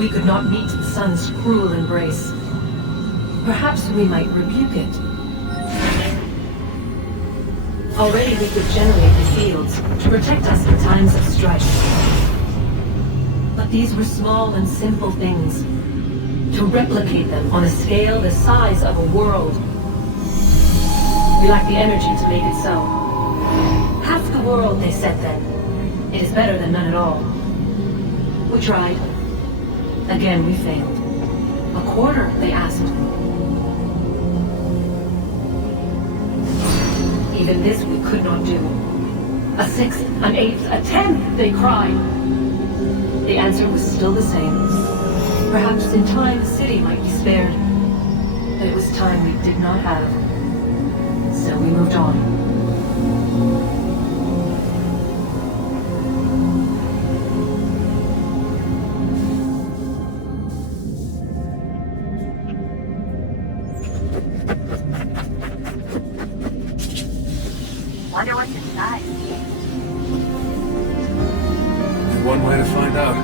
we could not meet the sun's cruel embrace, perhaps we might rebuke it. Already we could generate the fields to protect us in times of strife. But these were small and simple things. To replicate them on a scale the size of a world, we lack the energy to make it so. Half the world, they said then. It is better than none at all. We tried. Again, we failed. A quarter, they asked. Even this we could not do. A sixth, an eighth, a tenth, they cried. The answer was still the same. Perhaps in time the city might be spared. But it was time we did not have. So we moved on. Wonder what's inside. One way to find out.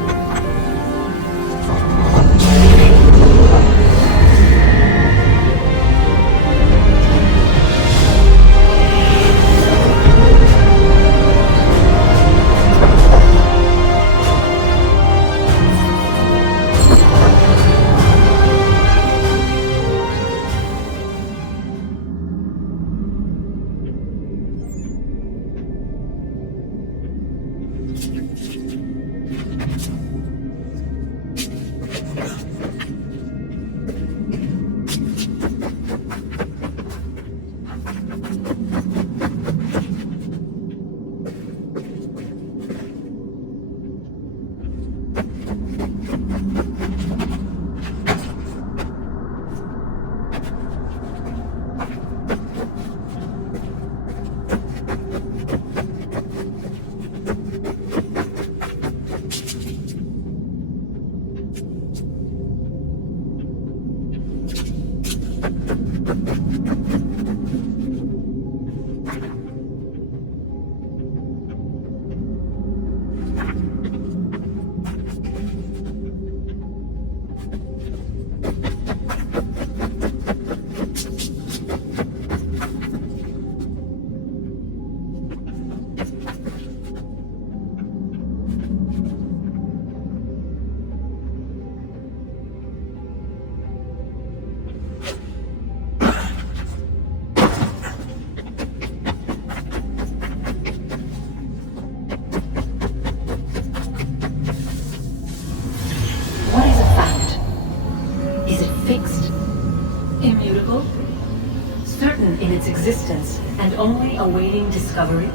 Existence and only awaiting discovery?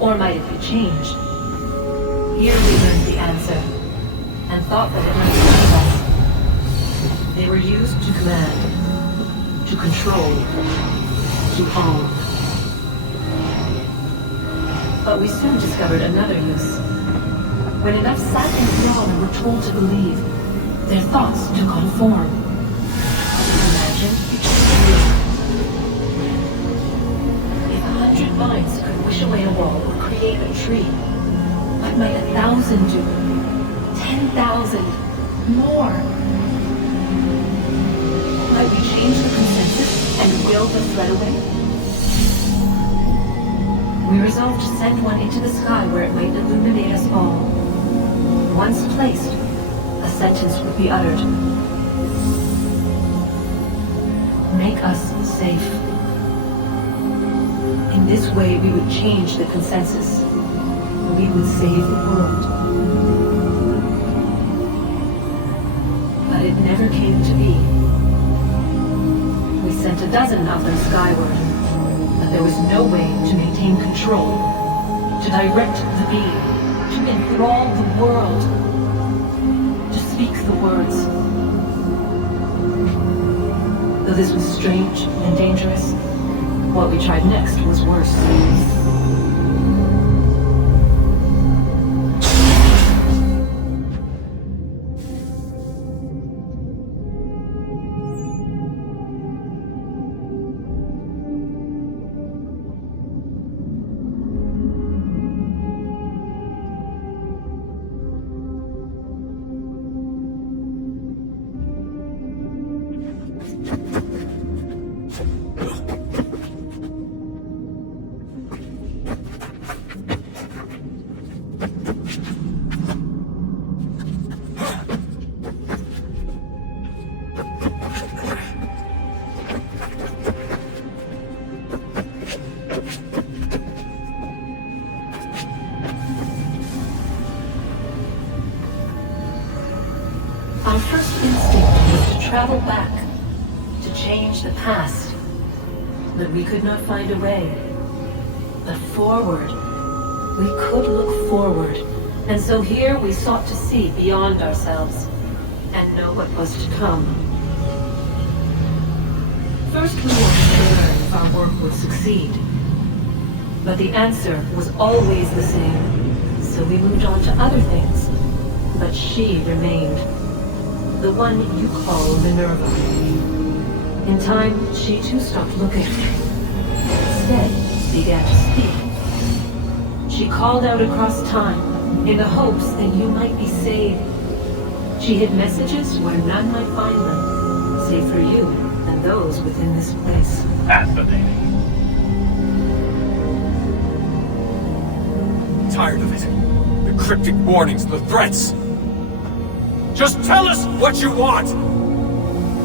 Or might it be changed? Here we learned the answer, and thought that it might save us. They were used to command, to control, to own. But we soon discovered another use. When enough sat enthralled and were told to believe, their thoughts took on form. Imagine minds could wish away a wall or create a tree. What might 1,000 do? 10,000? More? Might we change the consensus and will the thread away? We resolved to send one into the sky where it might illuminate us all. Once placed, a sentence would be uttered. Make us safe. In this way, we would change the consensus. We would save the world. But it never came to be. We sent a dozen of them skyward, but there was no way to maintain control, to direct the beam, to enthrall the world, to speak the words. Though this was strange and dangerous, what we tried next was worse. travel back to change the past, but we could not find a way. But forward, we could look forward, and so here we sought to see beyond ourselves and know what was to come. First we wanted to learn if our work would succeed, but the answer was always the same, so we moved on to other things, but she remained. The one you call Minerva. In time, she too stopped looking. Instead, began to speak. She called out across time, in the hopes that you might be saved. She hid messages where none might find them, save for you and those within this place. Fascinating. Tired of it. The cryptic warnings, the threats. Just tell us what you want!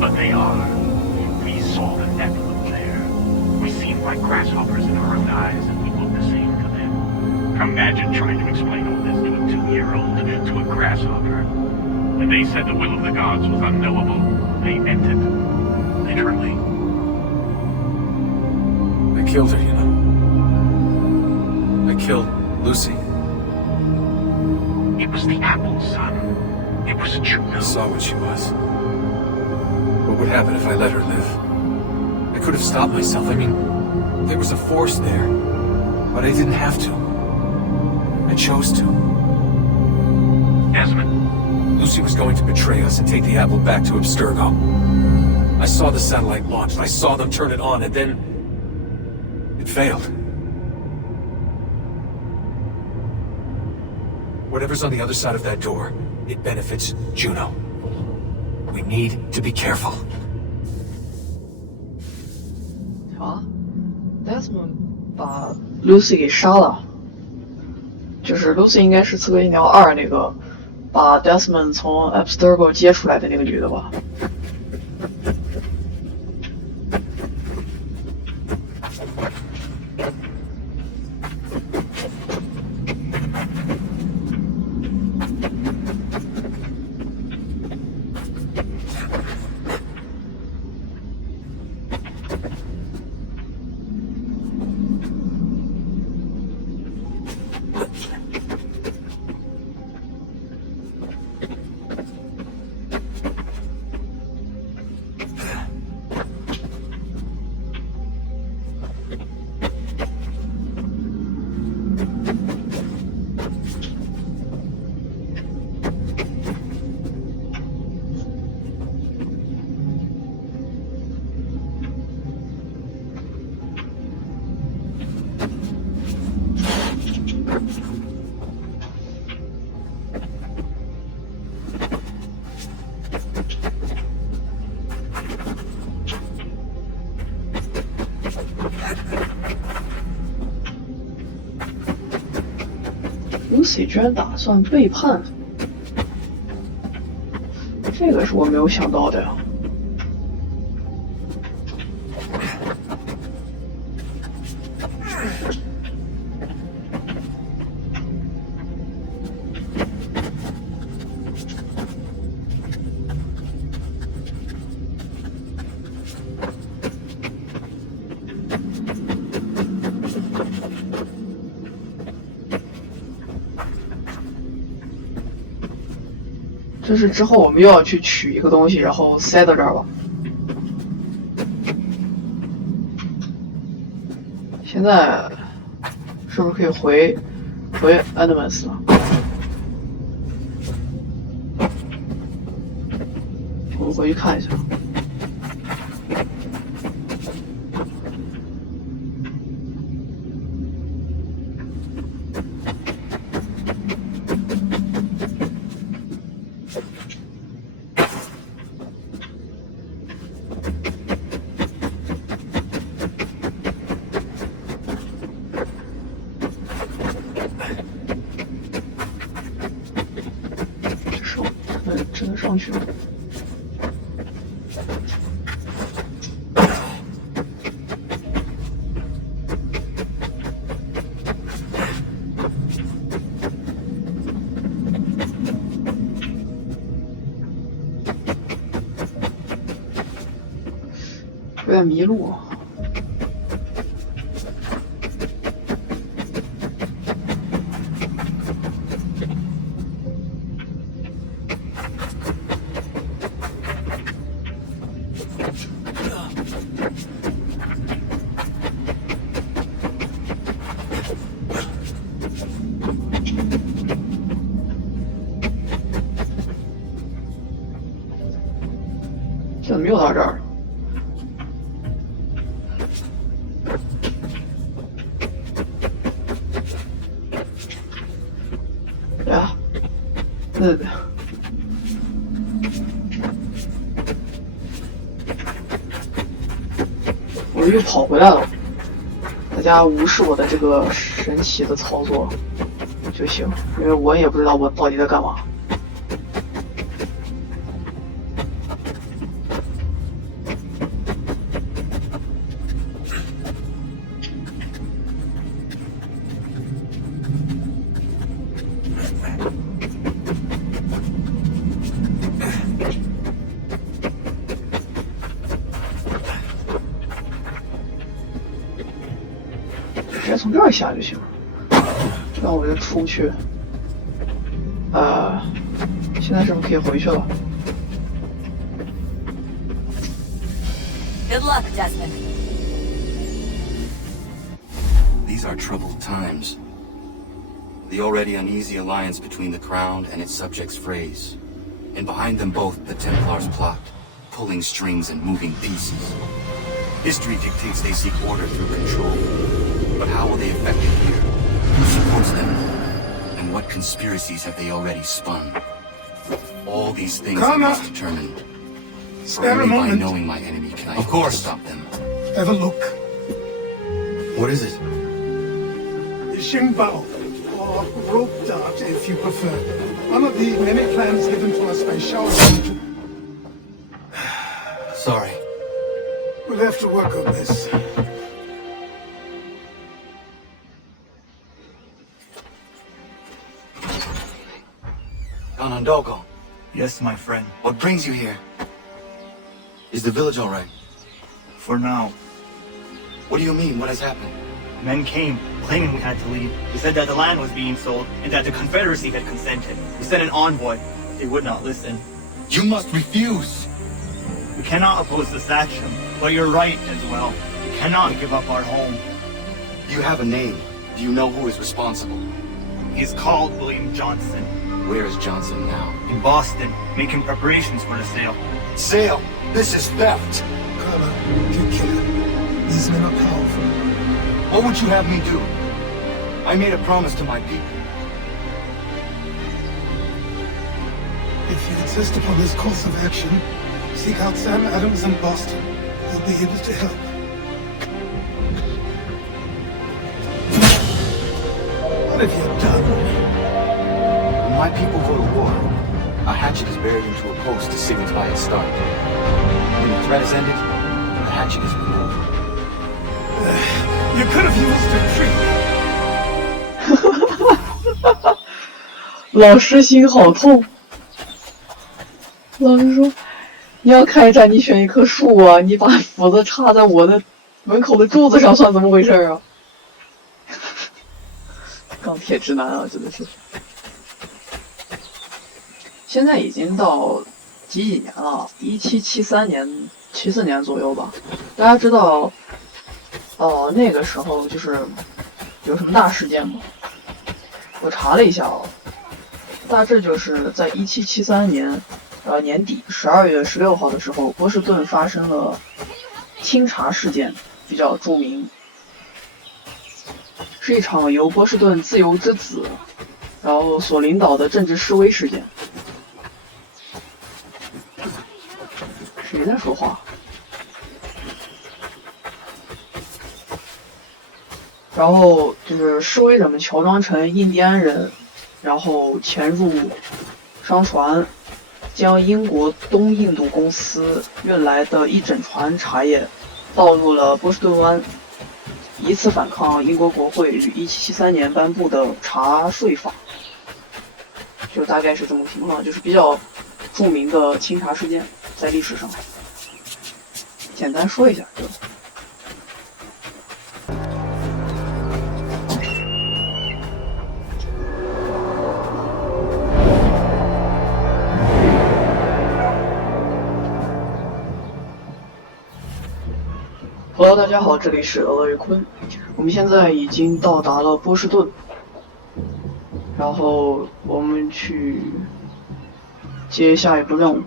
But they are. We saw the nebula there. We seemed like grasshoppers in our own eyes, and we looked the same to them. Imagine trying to explain all this to a 2-year-old, to a grasshopper. When they said the will of the gods was unknowable, they meant it. Literally. I killed her, you know. I killed Lucy. It was the apple, son. It was Juno. I saw what she was. What would happen if I let her live? I could have stopped myself. I mean, there was a force there. But I didn't have to. I chose to. Desmond. Lucy was going to betray us and take the apple back to Abstergo. I saw the satellite launched. I saw them turn it on, and then... it failed. Whatever's on the other side of that door, it benefits Juno. We need to be careful. 啊 ，Desmond 把 Lucy 给杀了，就是 Lucy 应该是《刺客信条2》那个把 Desmond 从 Abstergo 接出来的那个女的吧？Lucy 居然打算背叛，这个是我没有想到的呀。就是之后我们又要去取一个东西，然后塞到这儿吧。现在是不是可以回 Animus 了？我们回去看一下。只能上去了。有点迷路。怎么又到这儿了？呀，那个，我又跑回来了。大家无视我的这个神奇的操作就行，因为我也不知道我到底在干嘛。直接从这儿下就行了，这样我就出不去。现在是不是可以回去了？ Good luck, Desmond. These are troubled times. The already uneasy alliance between the Crown and its subjects frays. And behind them both, the Templars plot, pulling strings and moving pieces. History dictates they seek order through control. But how will they affect it here? Who supports them? And what conspiracies have they already spun? All these things I must determine. For Spare a only by moment. knowing my enemy can I Of course. stop them. Have a look. What is it? Xingbao, or rope dart if you prefer. One of the many plans given to us by Shao Zong. Sorry. We'll have to work on this. Ganondogo, Yes, my friend. what brings you here? Is the village all right? For now. What do you mean? What has happened? Men came, claiming we had to leave. They said that the land was being sold and that the Confederacy had consented. We sent an envoy. They would not listen. You must refuse! We cannot oppose this action, but you're right as well. We cannot give up our home. You have a name. Do you know who is responsible? He's called William Johnson. Where is Johnson now? In Boston, making preparations for the sale. Sale! This is theft! Carla, take care. These men are powerful. What would you have me do? I made a promise to my people. If you insist upon this course of action, seek out Sam Adams in Boston. He'll be able to help. What have you done? When my people go to war, a hatchet is buried into a post to signify its start. When the threat is ended, the hatchet is removed. You could have used a tree. 老师心好痛。老师说：“你要开战，你选一棵树啊！你把斧子插在我的门口的柱子上，算怎么回事啊？”钢铁直男啊，真的是。现在已经到几年了，1773年、74年左右吧。大家知道，那个时候就是有什么大事件吗？我查了一下大致就是在1773年。年底12月16号的时候，波士顿发生了清查事件，比较著名，是一场由波士顿自由之子然后所领导的政治示威事件。谁在说话？然后就是示威者们乔装成印第安人，然后潜入商船，将英国东印度公司运来的一整船茶叶倒入了波士顿湾，以此反抗英国国会于1773年颁布的茶税法。就大概是这么个情况，就是比较著名的清查事件，在历史上。简单说一下就。Hello， 大家好，这里是俄瑞坤。我们现在已经到达了波士顿，然后我们去接下一步任务。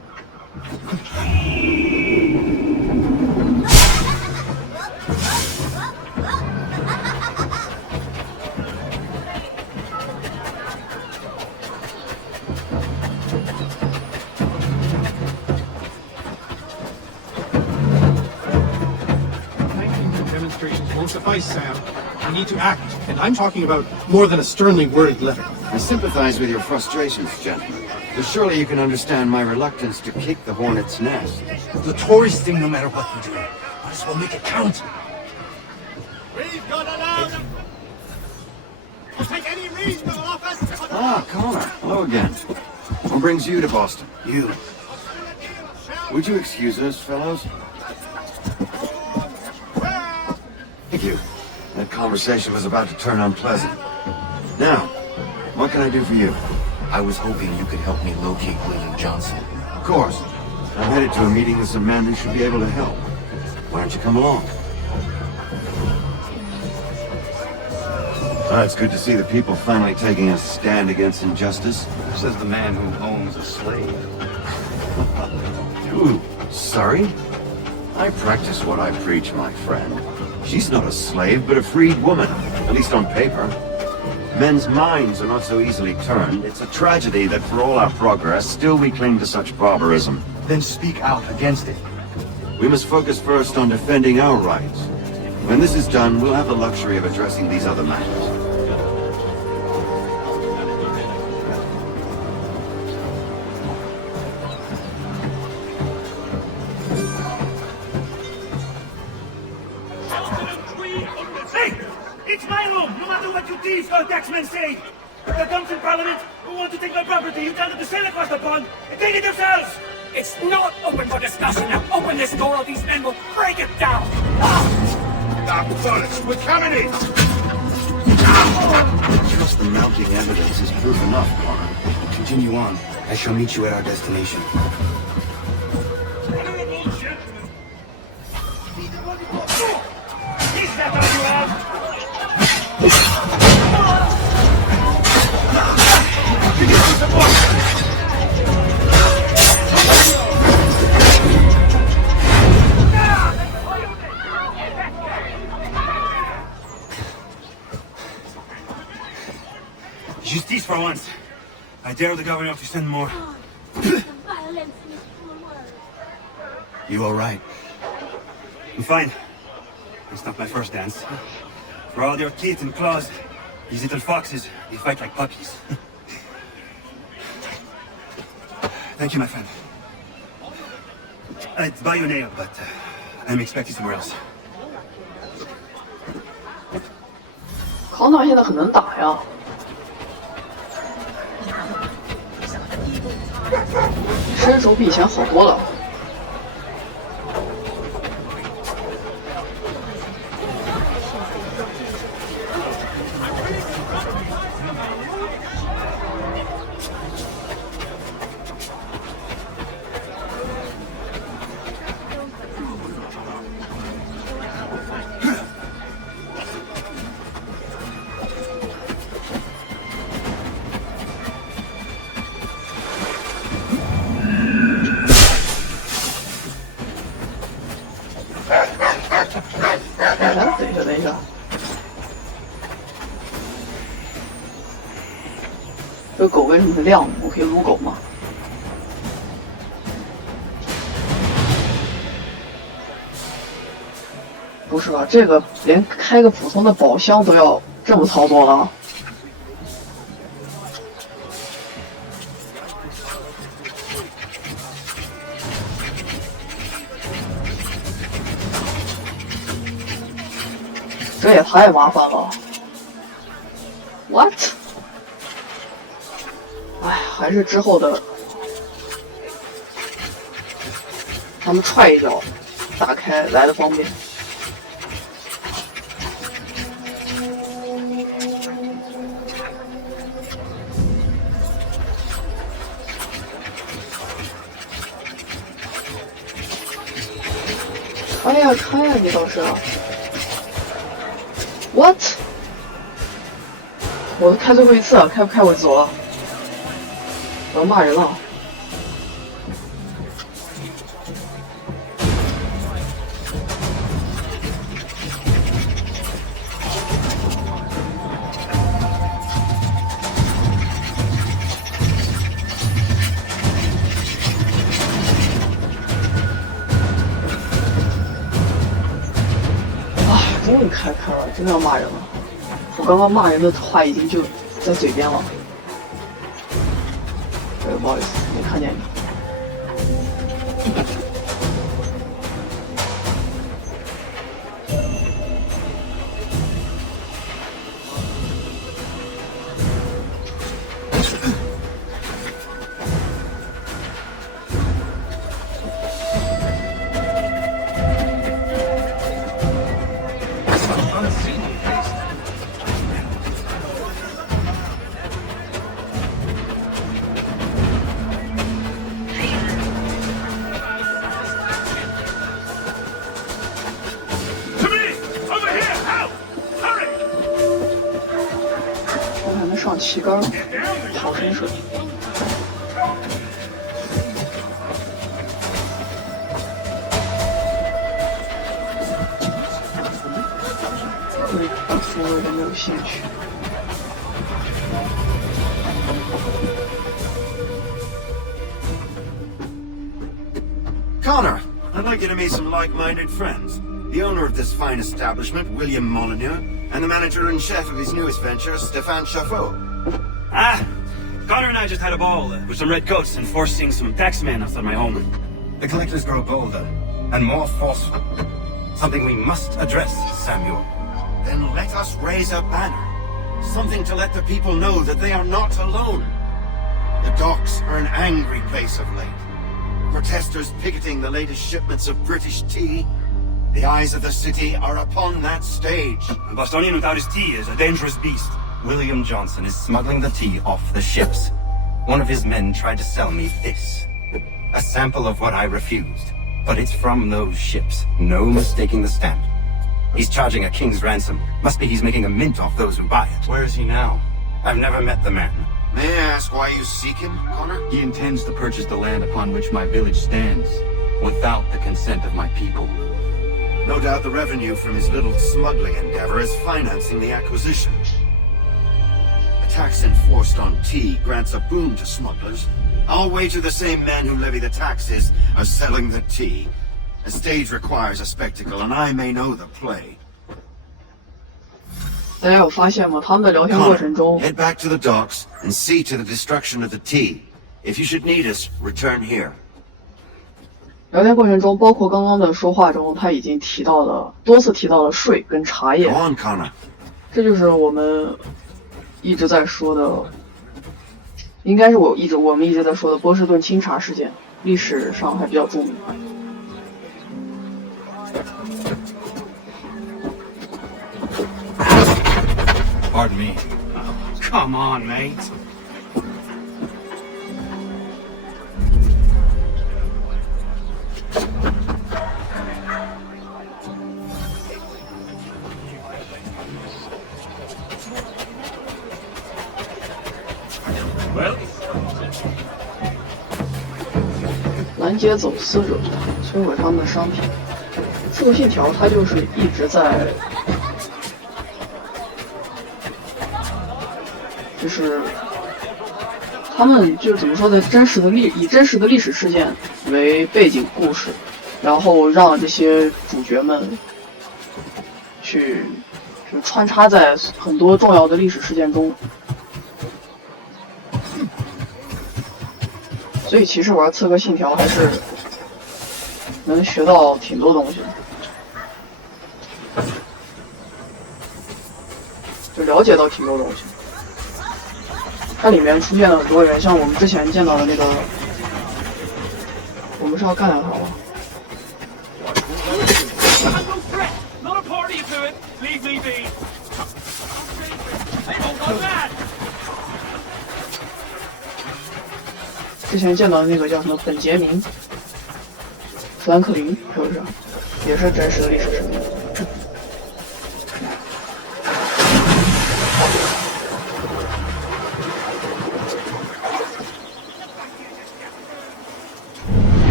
Won't suffice, Sam. We need to act, and I'm talking about more than a sternly worded letter. I sympathize with your frustrations, gentlemen. But surely you can understand my reluctance to kick the hornet's nest. The Tories thing, no matter what we do, might as well make it count. We've got allowed them to take any reasonable office. Ah, Connor. Hello again. What brings you to Boston? You. Would you excuse us, fellows? Thank you. That conversation was about to turn unpleasant. Now, what can I do for you? I was hoping you could help me locate William Johnson. Of course. I'm headed to a meeting with some men who should be able to help. Why don't you come along? It's good to see the people finally taking a stand against injustice. Says the man who owns a slave. Ooh, sorry? I practice what I preach, my friend. She's not a slave, but a freed woman, at least on paper. Men's minds are not so easily turned. It's a tragedy that for all our progress, still we cling to such barbarism. Then speak out against it. We must focus first on defending our rights. When this is done, we'll have the luxury of addressing these other matters. It's my room, no matter what you thieves or taxmen say. If there comes in Parliament who want to take my property, you tell them to sail across the pond and take it themselves. It's not open for discussion. Now open this door or these men will break it down. We're coming in. Just the mounting evidence is proof enough, Connor. Continue on. I shall meet you at our destination. Honorable gentlemen. Is that all you have? Justice for once. I dare the governor to send more. You all right? I'm fine. It's not my first dance. For all your teeth and claws, these little foxes, they fight like puppies. Thank you, my friend. I'd buy you an ale, but I'm expecting somewhere else. 康纳现在很能打呀，身手比以前好多了。等一下，这狗为什么亮？我可以撸狗吗？不是吧？这个连开个普通的宝箱都要这么操作了？这也太麻烦了 ！What？ 哎，还是之后的，他们踹一脚打开来的方便。开呀开呀，你倒是！What？ 我开最后一次了，开不开我就走了。我要骂人了。终于开了，真的要骂人了。我刚刚骂人的话已经就在嘴边了。不好意思，没看见你。上旗杆，好深水。对，我有点没有兴趣。Connor, I'd like you to meet some like-minded friends. The owner of this fine establishment, William Molyneux, and the manager and chef of his newest venture, Stéphane Chaffeau. Ah, Connor and I just had a ball with some red coats and forcing some taxmen outside my home. The collectors grow bolder and more forceful. Something we must address, Samuel. Then let us raise a banner. Something to let the people know that they are not alone. The docks are an angry place of late. Protesters picketing the latest shipments of British tea. The eyes of the city are upon that stage. A Bostonian without his tea is a dangerous beast. William Johnson is smuggling the tea off the ships. One of his men tried to sell me this. A sample of what I refused. But it's from those ships. No mistaking the stamp. He's charging a king's ransom. Must be he's making a mint off those who buy it. Where is he now? I've never met the man. May I ask why you seek him, Connor? He intends to purchase the land upon which my village stands, without the consent of my people. No doubt the revenue from his little smuggling endeavor is financing the acquisition. A tax enforced on tea grants a boon to smugglers. I'll wager the same men who levy the taxes are selling the tea. A stage requires a spectacle, and I may know the play. 大家有发现吗？他们的聊天过程中 Head back to the docks and see to the destruction of the tea. If you should need us, return here. 聊天过程中，包括刚刚的说话中，他已经多次提到了税跟茶叶。Go on, Connor. 这就是我们一直在说的，应该是我们一直在说的波士顿清查事件，历史上还比较著名。Pardon me. Come on, mate. Well, 拦截走私者，摧毁他们的商品。刺客信条它就是一直在，就是他们就怎么说，在以真实的历史事件为背景故事，然后让这些主角们去就穿插在很多重要的历史事件中。所以其实玩刺客信条还是能学到挺多东西的，就了解到挺多东西。它里面出现了很多人，像我们之前见到的那个，我们是要干掉他吗？ freebie! Hey, hold on that! 之前见到的那个叫什么本杰明·富兰克林，是不是？也是真实的历史事件。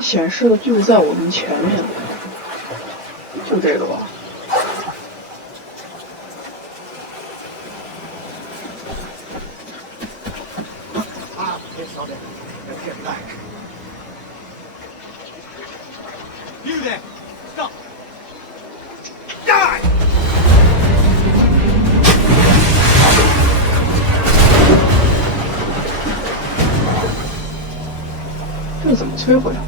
显示的就在我们前面，就这个吧。You there! Stop! Die! 这是怎么摧毁的？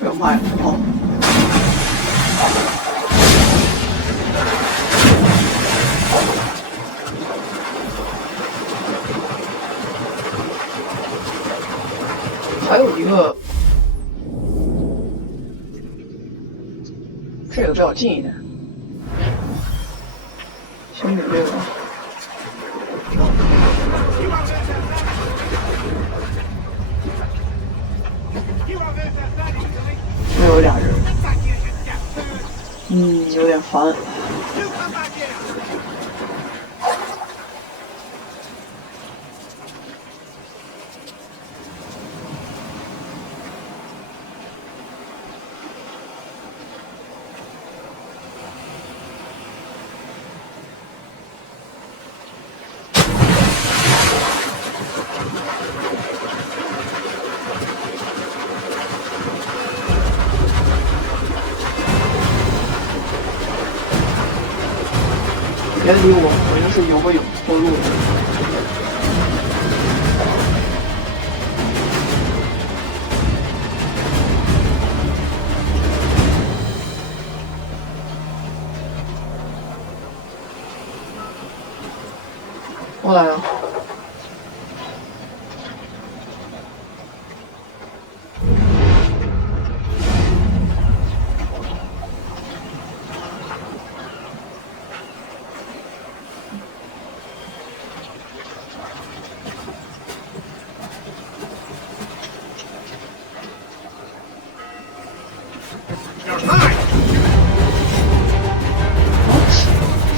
哎呦妈呀！哦，还有一个，这个比较近一点，先给这个。没有俩人，有点烦。别理我，我就是游个泳过路。过来啊！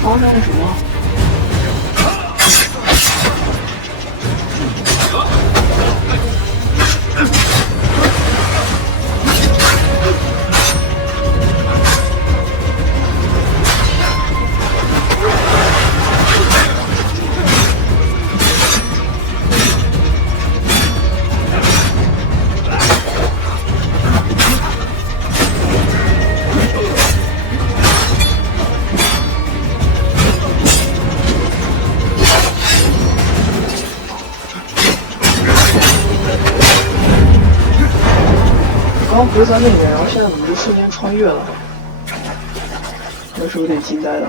发生了什么？刚不是在那边，然后现在怎么就瞬间穿越了？这是有点惊呆的。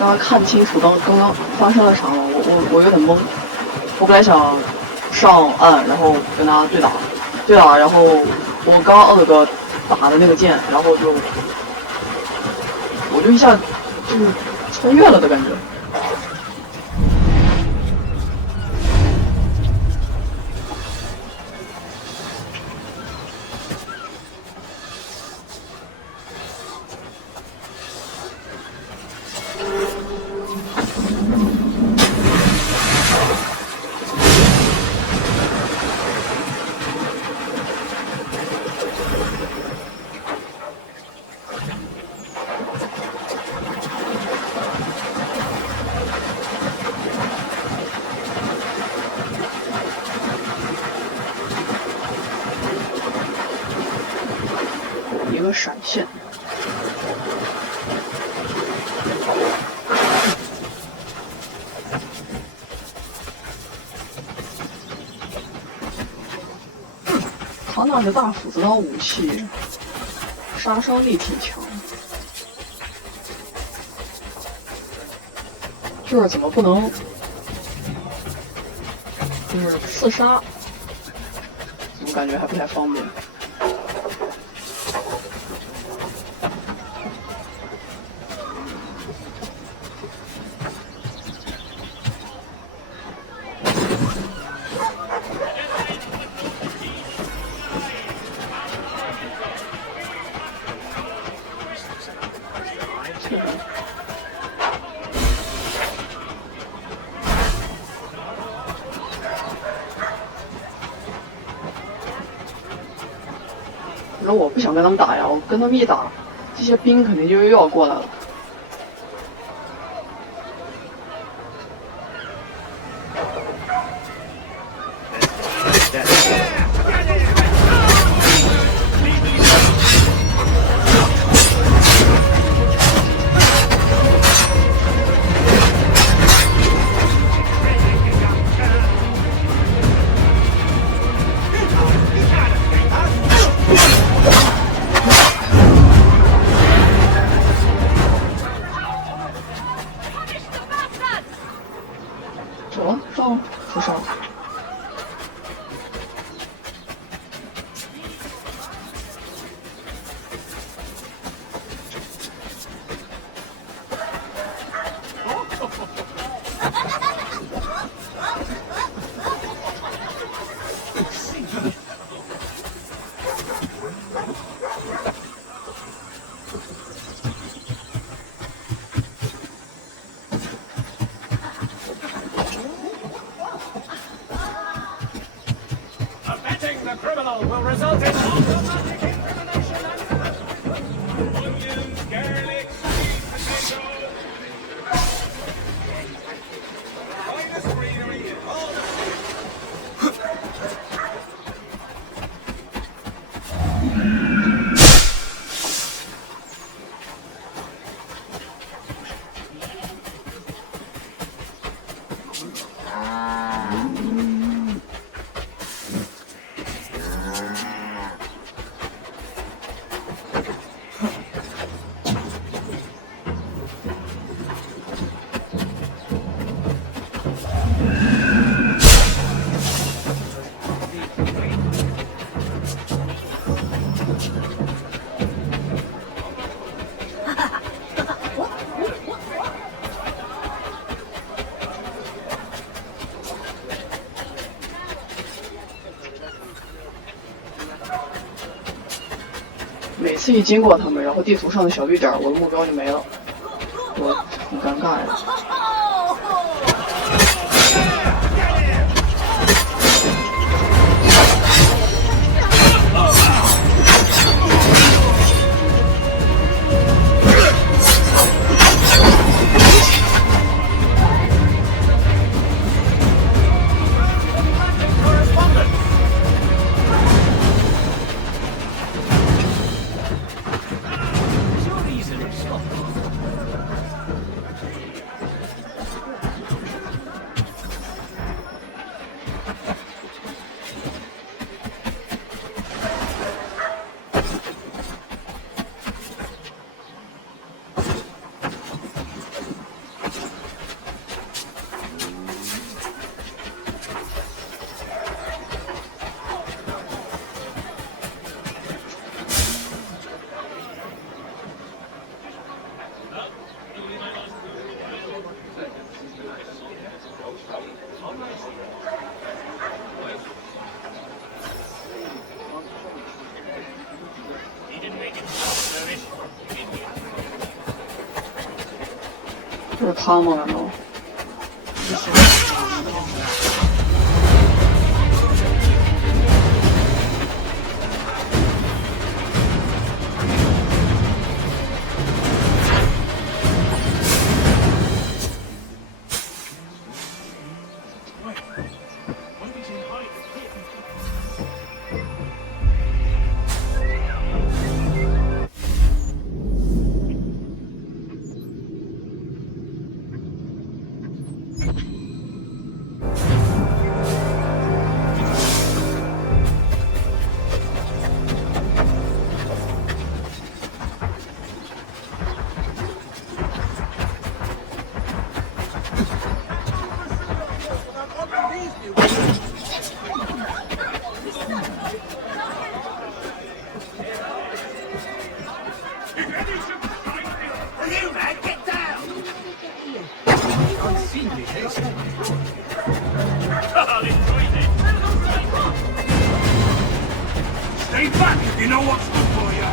大家看清楚刚刚发生了啥吗？我有点懵。我本来想上岸，然后跟他对打，然后我刚按了个打的那个键，然后我就一下就是穿越了的感觉。一个闪现，他那个大斧子刀武器杀伤力挺强，就是怎么不能就是刺杀，怎么感觉还不太方便。然后我不想跟他们打呀，我跟他们一打，这些兵肯定就又要过来了。走了，上不上？The criminal will result in automatic incrimination and onions, garlic, sweet potato. Finest greenery in all the每次一经过他们，然后地图上的小绿点，我的目标就没了，我很尴尬呀。不是他吗？难道？Stay back if you know what's good for you.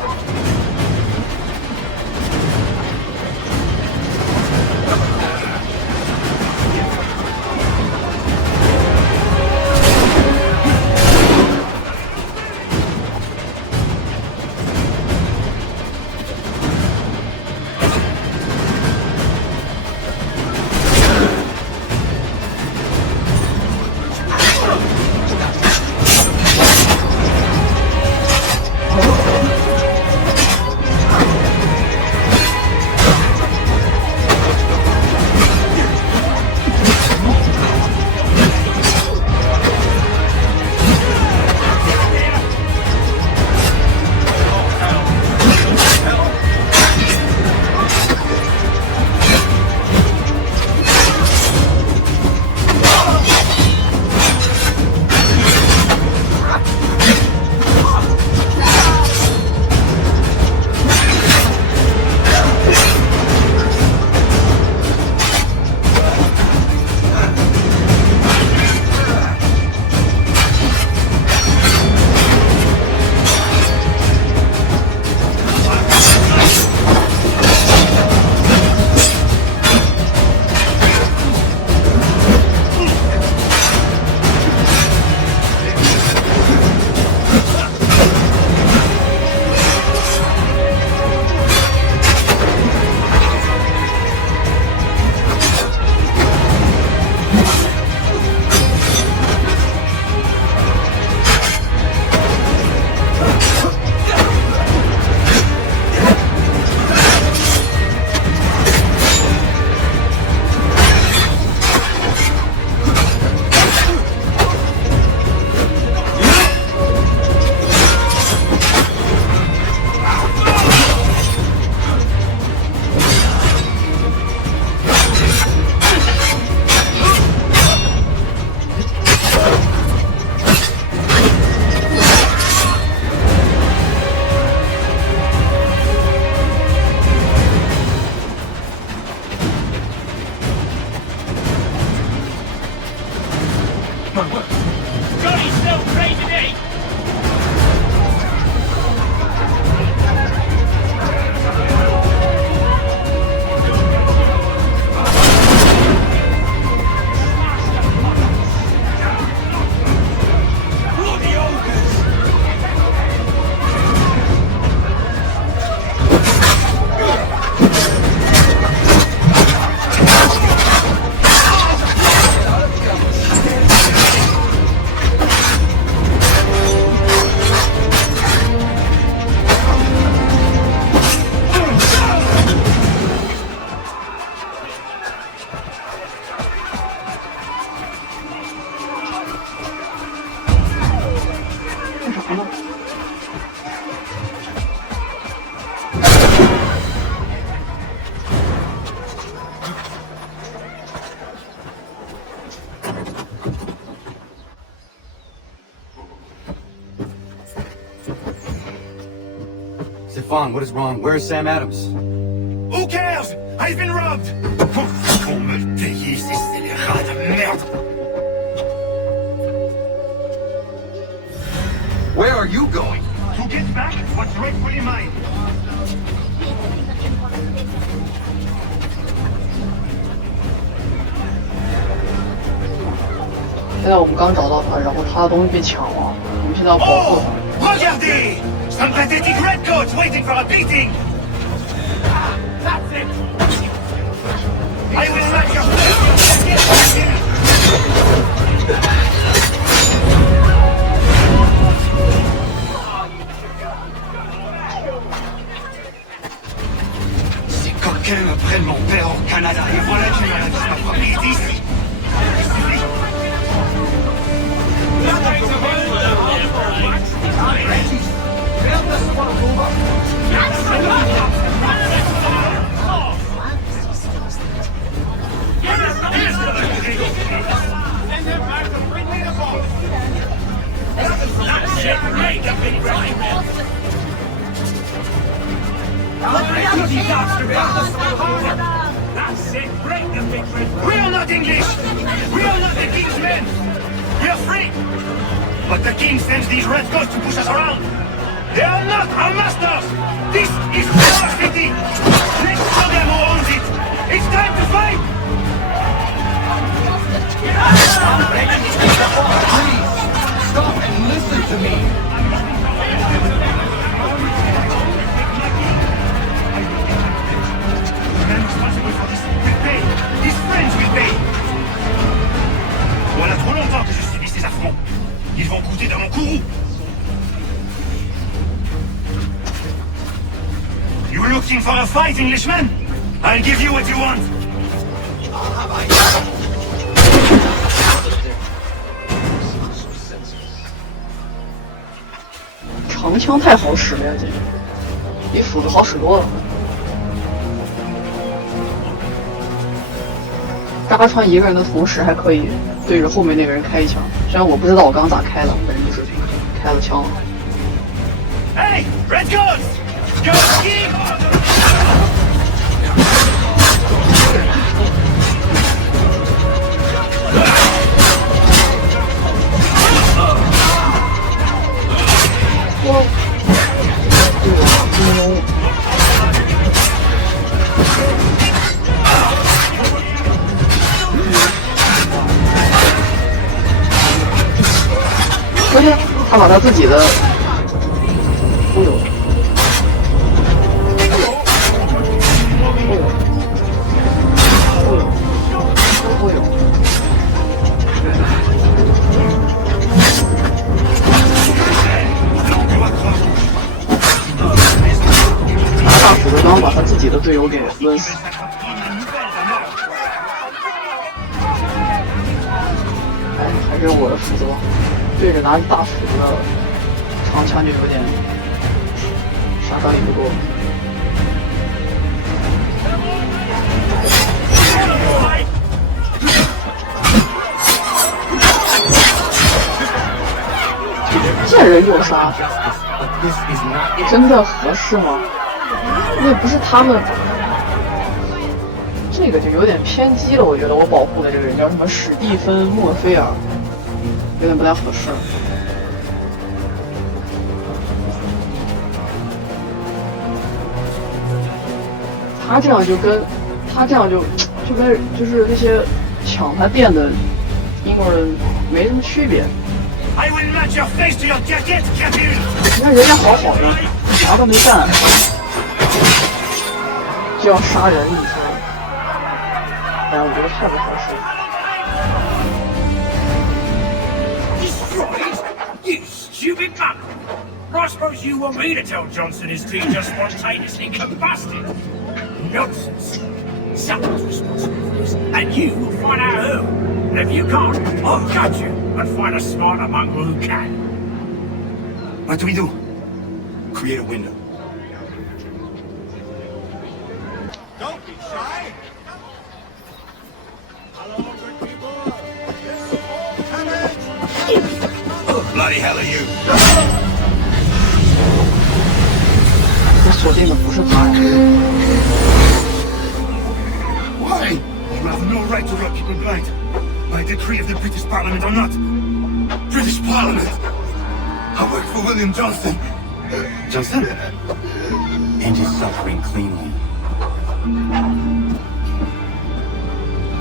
Johnny's still crazy day! Stefan, what is wrong? Where is Sam Adams? Who cares? I've been robbed! Pour me payer ces scélérats de merde! Where are you going? To get back what's rightfully mine! 现在我们刚找到他，然后他的东西被抢了，我们现在要保护他。Regardez! Some pathetic redcoats waiting for a beating! That's it! I will match your Ces coquins me prennent mon père au Canada et voilà que je ma famille d'ici. That's it! Break the big red! We are not English! We are not the king's men! We are free! But the king sends these redcoats to push us around! They are not our masters! This is our city! Let's show them who owns it! It's time to fight! Please, stop and listen to me. The man responsible for this will pay! His friends will pay! Voilà trop longtemps que je subis ces affronts! Ils vont goûter dans mon courroux! You looking for a fight, Englishman? I'll give you what you want! 长枪太好使了呀，这个比斧子好使多了。扎穿一个人的同时，还可以对着后面那个人开一枪。虽然我不知道我刚咋开的，反正就是开了枪了。Hey, redcoats! Go keep! 昨天他把他自己的，哦呦，哦呦，拿大斧子刚把他自己的队友给抡死。哎，还是我的斧子吧。对着拿大斧子的长枪就有点杀伤力不够。见人就杀，真的合适吗？那不是他们，这个就有点偏激了。我觉得我保护的这个人叫什么史蒂芬·墨菲尔。有点不太合适。他这样就跟就是那些抢他店的英国人没什么区别。I will match your face to your jacket, Captain! 你看人家好好的，啥都没干，就要杀人，你说？哎，我觉得太不合适。You stupid muck! I suppose you want me to tell Johnson his tea just spontaneously combusted? Nonsense! Someone's responsible for this, and you will find out who. And if you can't, I'll cut you and find a smarter mongrel who can. What do we do? Create a window. Don't be shy. Hello, good people. Come in. Bloody hell are you? 这锁定的不是他。Why? You have no right to rob people blind. By decree of the British Parliament or not. British Parliament? I work for William Johnson. Johnson? End his suffering cleanly.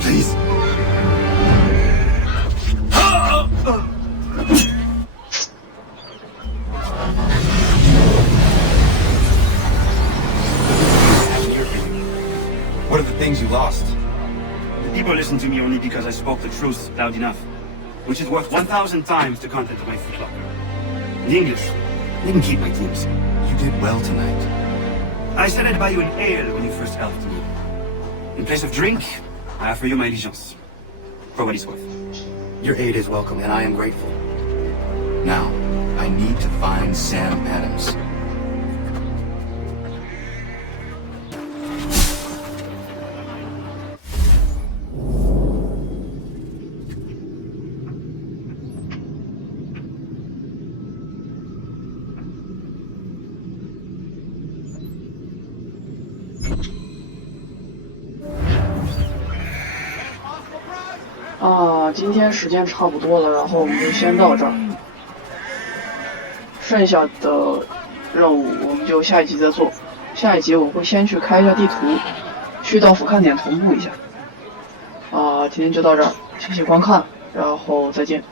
Please. people listen to me only because I spoke the truth loud enough, which is worth 1,000 times the content of my footlocker. The English, they can keep my teams. You did well tonight. I said I'd buy you an ale when you first helped me. In place of drink, I offer you my allegiance. For what it's worth. Your aid is welcome, and I am grateful. Now, I need to find Sam Adams.今天时间差不多了，然后我们就先到这儿。剩下的任务我们就下一集再做。下一集我会先去开一下地图，去到俯瞰点同步一下。今天就到这儿，谢谢观看，然后再见。